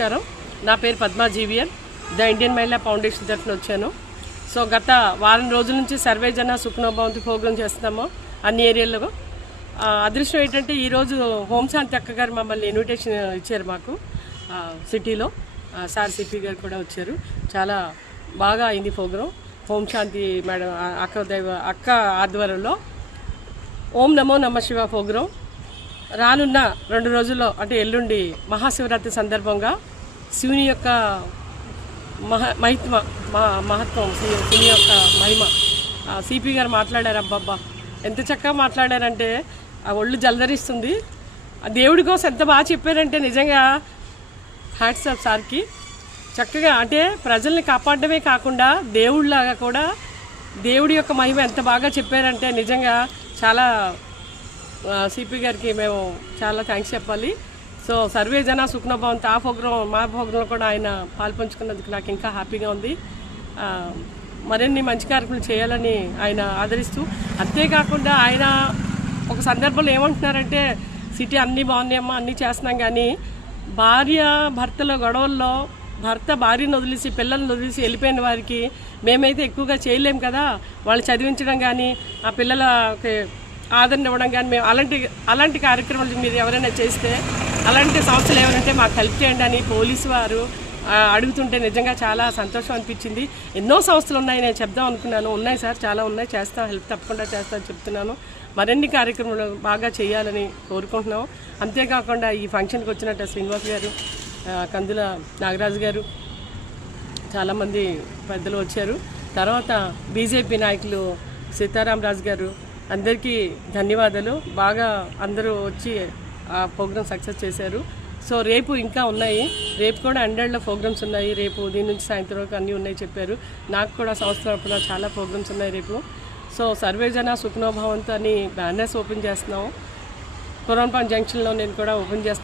నమస్కారం. నా పేరు పద్మా జీవియన్. ద ఇండియన్ మహిళా ఫౌండేషన్ తరఫున వచ్చాను. సో గత వారం రోజుల నుంచి సర్వే జన సుఖనో భవంతు ప్రోగ్రాం చేస్తున్నాము అన్ని ఏరియాల్లో. అదృష్టం ఏంటంటే ఈరోజు హోంశాంతి అక్క గారు మమ్మల్ని ఇన్విటేషన్ ఇచ్చారు మాకు సిటీలో. సార్ సిపి గారు కూడా వచ్చారు. చాలా బాగా అయింది ప్రోగ్రాం. హోంశాంతి మేడం అక్క ఆధ్వర్యంలో ఓం నమో నమ శివ ప్రోగ్రాం రానున్న 2 రోజుల్లో అంటే ఎల్లుండి మహాశివరాత్రి సందర్భంగా శివుని యొక్క మహత్వం శివుని యొక్క మహిమ సిపి గారు మాట్లాడారు. అబ్బబ్బా ఎంత చక్కగా మాట్లాడారంటే ఆ ఒళ్ళు జలధరిస్తుంది. ఆ దేవుడి కోసం ఎంత బాగా చెప్పారంటే నిజంగా హ్యాట్స్ ఆఫ్ సార్కి. చక్కగా అంటే ప్రజల్ని కాపాడమే కాకుండా దేవుడిలాగా కూడా దేవుడి యొక్క మహిమ ఎంత బాగా చెప్పారంటే నిజంగా చాలా సిపి గారికి మేము చాలా థ్యాంక్స్ చెప్పాలి. సో సర్వే జన సుఖనో భవంతు ఆ ప్రోగ్రాం మా ప్రోగ్రాంలో కూడా ఆయన పాల్పంచుకున్నందుకు నాకు ఇంకా హ్యాపీగా ఉంది. మరిన్ని మంచి కార్యక్రమాలు చేయాలని ఆయన ఆదరిస్తూ, అంతేకాకుండా ఆయన ఒక సందర్భంలో ఏమంటున్నారంటే సిటీ అన్నీ బాగున్నాయమ్మా అన్నీ చేస్తున్నాం, కానీ భార్య భర్తల గొడవల్లో భర్త భార్యను వదిలేసి పిల్లల్ని వదిలేసి వెళ్ళిపోయిన వారికి మేమైతే ఎక్కువగా చేయలేం కదా, వాళ్ళు చదివించడం కానీ ఆ పిల్లలకి ఆదరణ ఇవ్వడం కానీ మేము అలాంటి కార్యక్రమాలు మీరు ఎవరైనా చేస్తే అలాంటి సంస్థలు ఏమైనా మాకు హెల్ప్ చేయండి అని పోలీసు వారు అడుగుతుంటే నిజంగా చాలా సంతోషం అనిపించింది. ఎన్నో సంస్థలు ఉన్నాయి, నేను చెప్దాం అనుకున్నాను. ఉన్నాయి సార్, చాలా ఉన్నాయి, చేస్తాం, హెల్ప్ తప్పకుండా చేస్తామని చెప్తున్నాను. మరిన్ని కార్యక్రమాలు బాగా చేయాలని కోరుకుంటున్నాం. అంతేకాకుండా ఈ ఫంక్షన్కి వచ్చినట్టు శ్రీనివాస్ గారు, కందుల నాగరాజు గారు, చాలామంది పెద్దలు వచ్చారు. తర్వాత బీజేపీ నాయకులు సీతారామరాజు గారు, అందరికీ ధన్యవాదాలు. బాగా అందరూ వచ్చి ఆ ప్రోగ్రామ్ సక్సెస్ చేశారు. సో రేపు ఇంకా ఉన్నాయి, రేపు కూడా 100లో ప్రోగ్రామ్స్ ఉన్నాయి. రేపు దీని నుంచి సాయంత్రం వరకు అన్నీ ఉన్నాయి చెప్పారు. నాకు కూడా సంవత్సరం చాలా ప్రోగ్రామ్స్ ఉన్నాయి రేపు. సో సర్వే జన సుఖనో భవంతు అని బ్యానర్స్ ఓపెన్ చేస్తున్నాము. కొరోన్పాన్ జంక్షన్లో నేను కూడా ఓపెన్ చేస్తాను.